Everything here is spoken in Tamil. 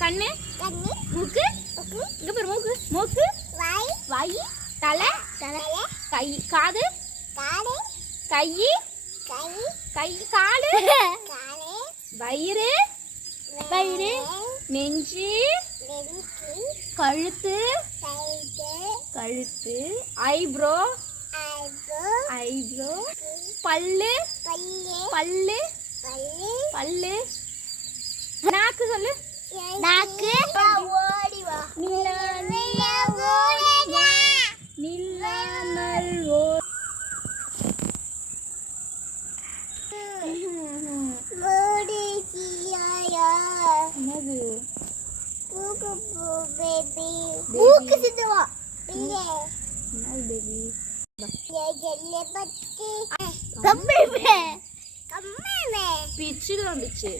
கண்ணு மூக்கு இங்க பாரு மூக்கு மூக்கு வாய் தலை கை காது கை கை காலு வயிறு நெஞ்சு கழுத்து ஐப்ரோ பல்லு நாக்கு சொல்லு நாக்கு பிச்சு